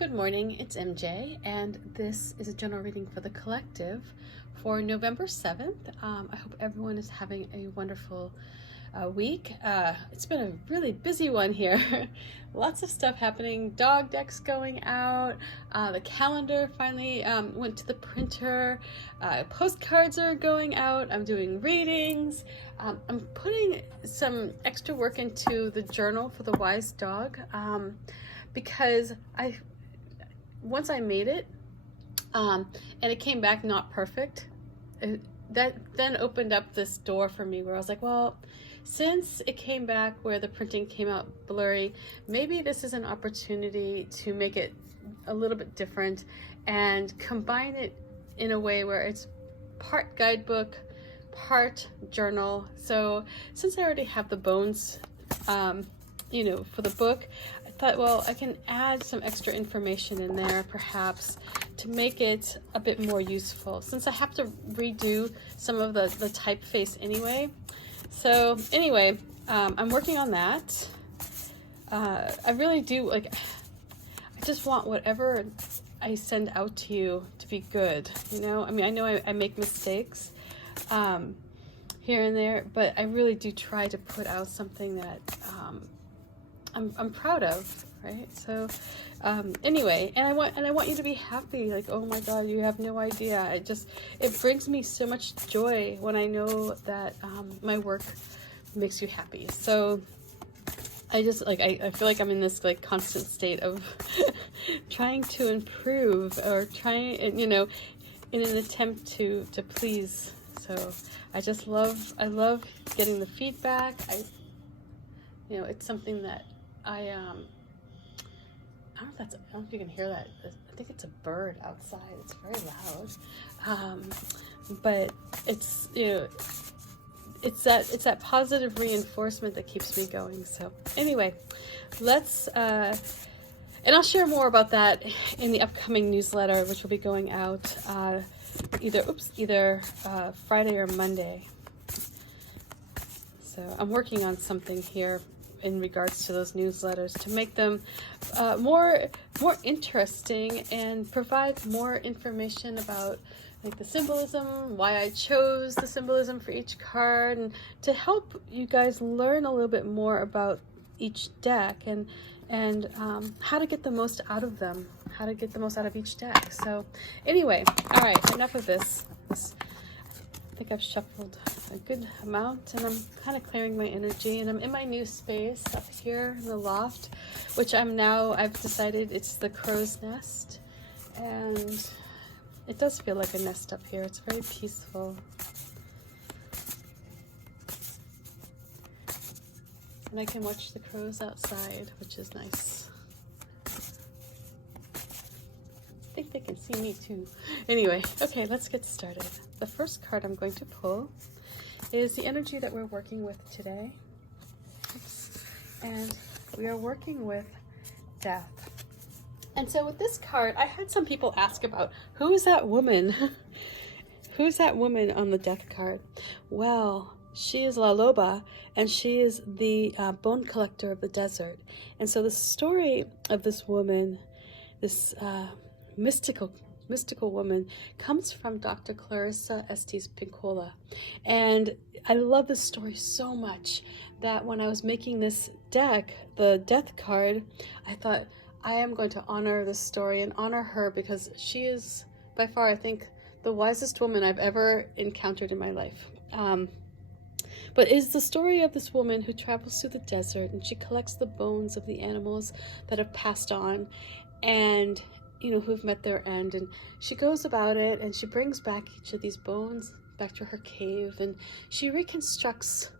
Good morning, it's MJ, and this is a general reading for the collective for November 7th. I hope everyone is having a wonderful week. It's been a really busy one here. Lots of stuff happening, dog decks going out, the calendar finally went to the printer, postcards are going out, I'm doing readings, I'm putting some extra work into the journal for the wise dog because once I made it, and it came back not perfect, that then opened up this door for me where I was like, well, since it came back where the printing came out blurry, maybe this is an opportunity to make it a little bit different and combine it in a way where it's part guidebook, part journal. So since I already have the bones, for the book, I thought, well, I can add some extra information in there perhaps to make it a bit more useful, since I have to redo some of the typeface anyway. So anyway, I'm working on that. I really do, I just want whatever I send out to you to be good, I mean, I know I make mistakes here and there, but I really do try to put out something that I'm proud of, right? So anyway, and I want you to be happy. Like, oh my God, you have no idea. It brings me so much joy when I know that my work makes you happy. So I just I feel like I'm in this constant state of trying to improve, or trying, in an attempt to please. So I love getting the feedback. It's something that I don't know if you can hear that. I think it's a bird outside. It's very loud. But it's, it's that positive reinforcement that keeps me going. So anyway, let's, and I'll share more about that in the upcoming newsletter, which will be going out either Friday or Monday. So I'm working on something here in regards to those newsletters to make them more interesting and provide more information about the symbolism, why I chose the symbolism for each card, and to help you guys learn a little bit more about each deck and how to get the most out of them, how to get the most out of each deck. So anyway, all right, enough of this. I think I've shuffled a good amount, and I'm kind of clearing my energy, and I'm in my new space up here in the loft, which I've decided it's the crow's nest, and it does feel like a nest up here. It's very peaceful. And I can watch the crows outside, which is nice. I think they can see me too. Anyway, okay, let's get started. The first card I'm going to pull is the energy that we're working with today. Oops. And we are working with death. And so with this card, I had some people ask about, who is that woman? Who's that woman on the death card? Well, she is Loba, and she is the bone collector of the desert. And so the story of this woman, this mystical woman, comes from Dr. Clarissa Estés Pinkola. And I love this story so much that when I was making this deck, the death card, I thought, I am going to honor this story and honor her, because she is by far, I think, the wisest woman I've ever encountered in my life. But it is the story of this woman who travels through the desert, and she collects the bones of the animals that have passed on and who've met their end, and she goes about it, and she brings back each of these bones back to her cave, and she reconstructs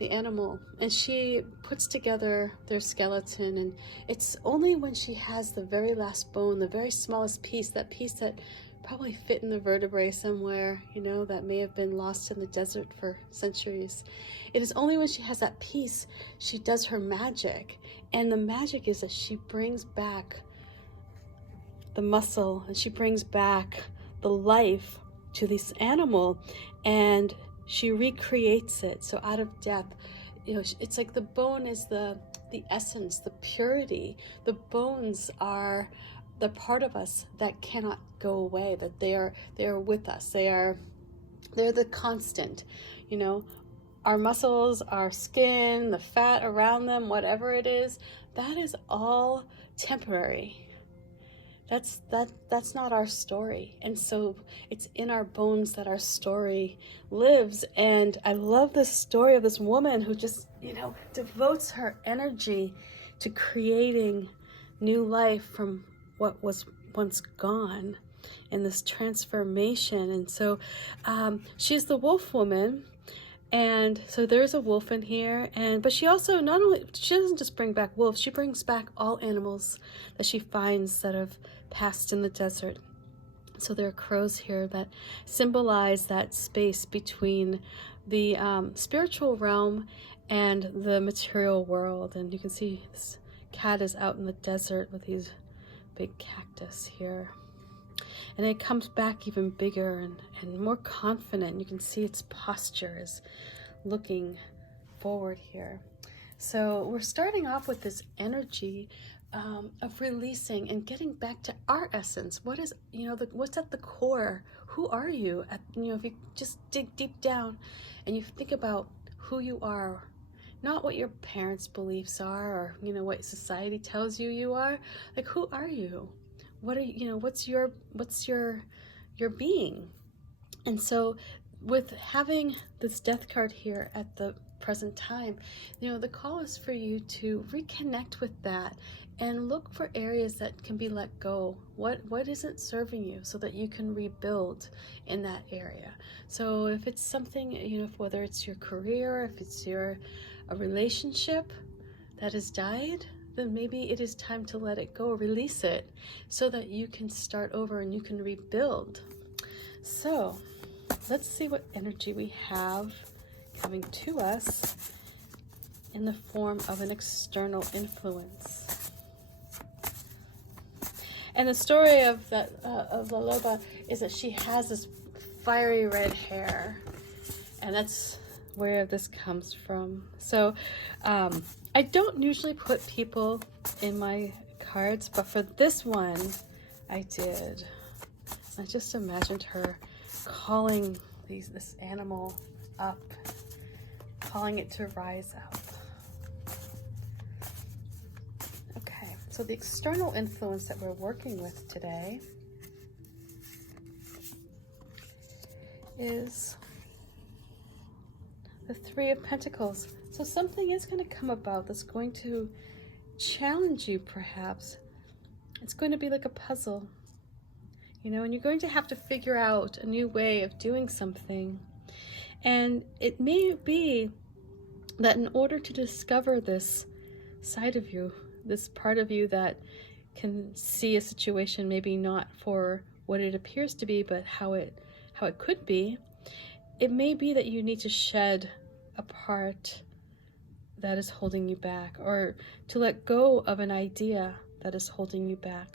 the animal, and she puts together their skeleton. And it's only when she has the very last bone, the very smallest piece, that piece that probably fit in the vertebrae somewhere, that may have been lost in the desert for centuries. It is only when she has that piece she does her magic, and the magic is that she brings back the muscle, and she brings back the life to this animal, and she recreates it. So out of death, it's like the bone is the the essence, the purity. The bones are the part of us that cannot go away, that they are with us. They're the constant, you know. Our muscles, our skin, the fat around them, whatever it is, that is all temporary. That's not our story. And so it's in our bones that our story lives. And I love this story of this woman who just, you know, devotes her energy to creating new life from what was once gone in this transformation. And so she's the wolf woman. And so there's a wolf in here, but she also she doesn't just bring back wolves, she brings back all animals that she finds that have passed in the desert. So there are crows here that symbolize that space between the spiritual realm and the material world. And you can see this cat is out in the desert with these big cactus here. And it comes back even bigger and more confident. You can see its posture is looking forward here. So we're starting off with this energy of releasing and getting back to our essence. What is, you know, what's at the core? Who are you? If you just dig deep down and you think about who you are, not what your parents' beliefs are, or, you know, what society tells you are. Like, who are you? What are you know, what's your being? And so with having this death card here at the present time, you know, the call is for you to reconnect with that and look for areas that can be let go. What isn't serving you, so that you can rebuild in that area. So if it's something, you know, whether it's your career, if it's a relationship that has died, then maybe it is time to let it go, release it, so that you can start over and you can rebuild. So let's see what energy we have coming to us in the form of an external influence. And the story of the Loba is that she has this fiery red hair, and that's where this comes from. So I don't usually put people in my cards, but for this one I did. I just imagined her calling this animal up, calling it to rise up. Okay, so the external influence that we're working with today is the Three of Pentacles. So something is going to come about that's going to challenge you, perhaps. It's going to be like a puzzle, you know, and you're going to have to figure out a new way of doing something. And it may be that in order to discover this side of you, this part of you that can see a situation maybe not for what it appears to be, but how it could be, it may be that you need to shed a part that is holding you back, or to let go of an idea that is holding you back,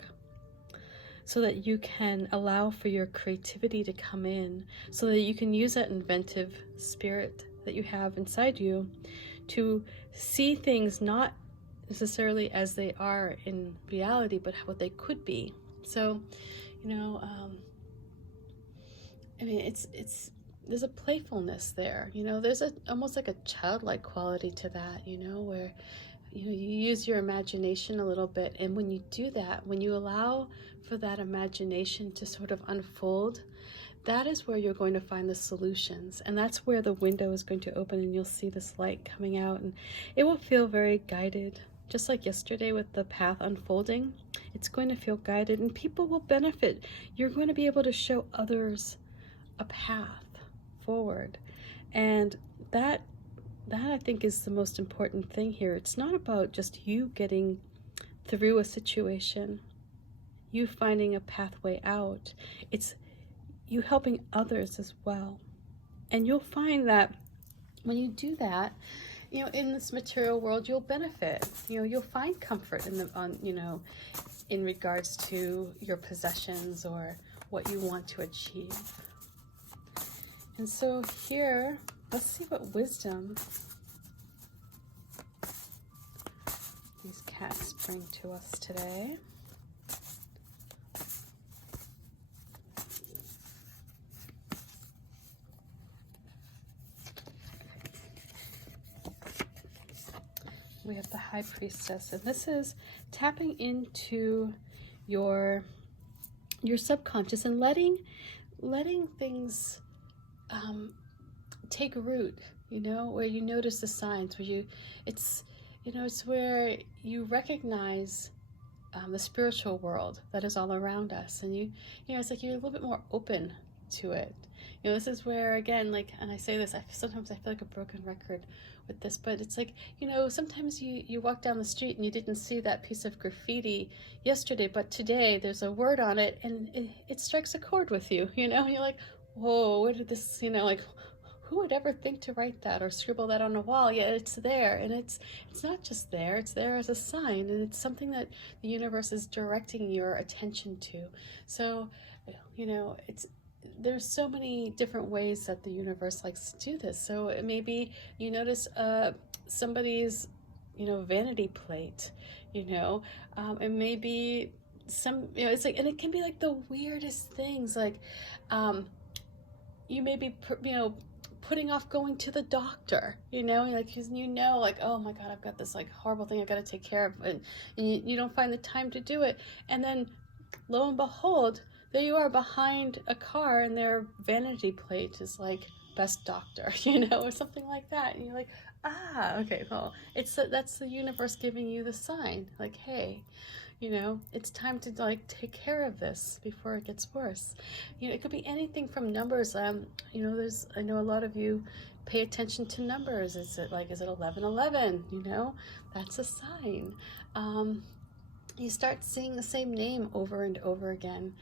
so that you can allow for your creativity to come in, so that you can use that inventive spirit that you have inside you to see things not necessarily as they are in reality, but what they could be. So, you know, I mean, it's there's a playfulness there, you know, there's almost like a childlike quality to that, you know, where, you know, you use your imagination a little bit. And when you do that, when you allow for that imagination to sort of unfold, that is where you're going to find the solutions. And that's where the window is going to open, and you'll see this light coming out, and it will feel very guided. Just like yesterday with the path unfolding, it's going to feel guided, and people will benefit. You're going to be able to show others a path forward. And that I think is the most important thing here. It's not about just you getting through a situation, you finding a pathway out. It's you helping others as well. And you'll find that when you do that, you know, in this material world, you'll benefit. You know, you'll find comfort you know, in regards to your possessions or what you want to achieve. And so here, let's see what wisdom packs bring to us today. We have the High Priestess, and this is tapping into your subconscious and letting things take root, you know, where you notice the signs, where it's where you recognize the spiritual world that is all around us, and it's like you're a little bit more open to it. You know, this is where, again, like, and I say this, sometimes I feel like a broken record with this, but it's like, you know, sometimes you walk down the street and you didn't see that piece of graffiti yesterday, but today there's a word on it and it strikes a chord with you, you know, and you're like, whoa, where did this, you know, like, who would ever think to write that or scribble that on a wall? Yet it's there, and it's not just there, it's there as a sign, and it's something that the universe is directing your attention to. So, you know, there's so many different ways that the universe likes to do this. So maybe you notice somebody's, you know, vanity plate, you know, and maybe some, you know, it's like, and it can be like the weirdest things, like you may be, you know, putting off going to the doctor, you know, like, because you know, like, oh my God, I've got this like horrible thing I've got to take care of, and you don't find the time to do it, and then lo and behold, there you are behind a car and their vanity plate is like best doctor, you know, or something like that. And you're like, okay, well, that's the universe giving you the sign, like, hey, you know, it's time to like take care of this before it gets worse. You know, it could be anything from numbers. You know, I know a lot of you pay attention to numbers. Is it 1111? You know, that's a sign. You start seeing the same name over and over again,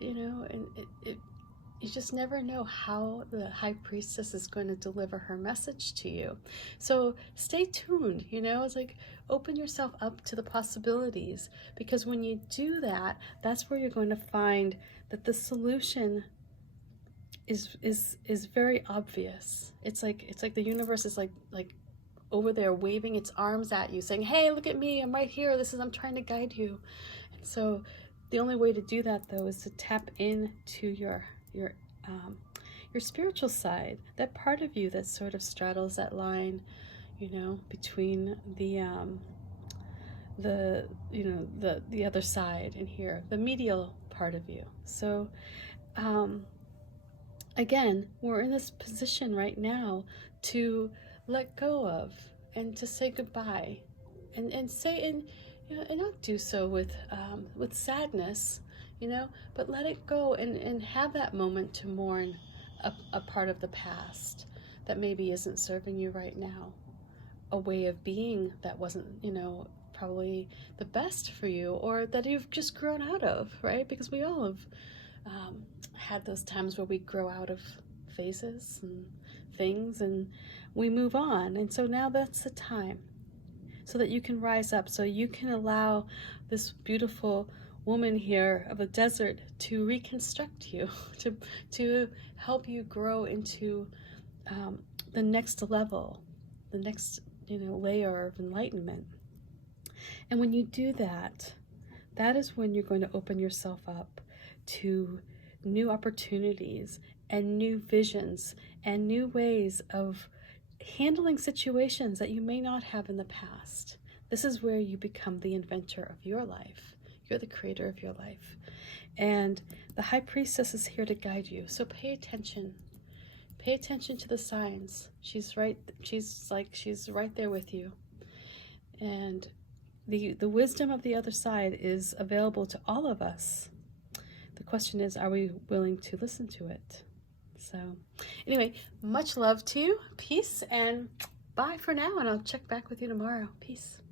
you know, and you just never know how the High Priestess is going to deliver her message to you. So stay tuned, you know, it's like open yourself up to the possibilities, because when you do that, that's where you're going to find that the solution is very obvious. It's like the universe is like over there waving its arms at you, saying, hey, look at me, I'm right here, I'm trying to guide you. And so the only way to do that, though, is to tap into your spiritual side, that part of you that sort of straddles that line, you know, between the other side and here, the medial part of you. So again, we're in this position right now to let go of and to say goodbye, and you know, and not do so with sadness, you know, but let it go and have that moment to mourn a part of the past that maybe isn't serving you right now, a way of being that wasn't, you know, probably the best for you, or that you've just grown out of, right? Because we all have had those times where we grow out of phases and things and we move on. And so now that's the time, so that you can rise up, so you can allow this beautiful woman here of the desert to reconstruct you, to help you grow into the next level, the next, you know, layer of enlightenment. And when you do that, that is when you're going to open yourself up to new opportunities and new visions and new ways of handling situations that you may not have in the past. This is where you become the inventor of your life. You're the creator of your life. And the High Priestess is here to guide you. So pay attention. Pay attention to the signs. She's right there with you. And the wisdom of the other side is available to all of us. The question is, are we willing to listen to it? So anyway, much love to you. Peace, and bye for now, and I'll check back with you tomorrow. Peace.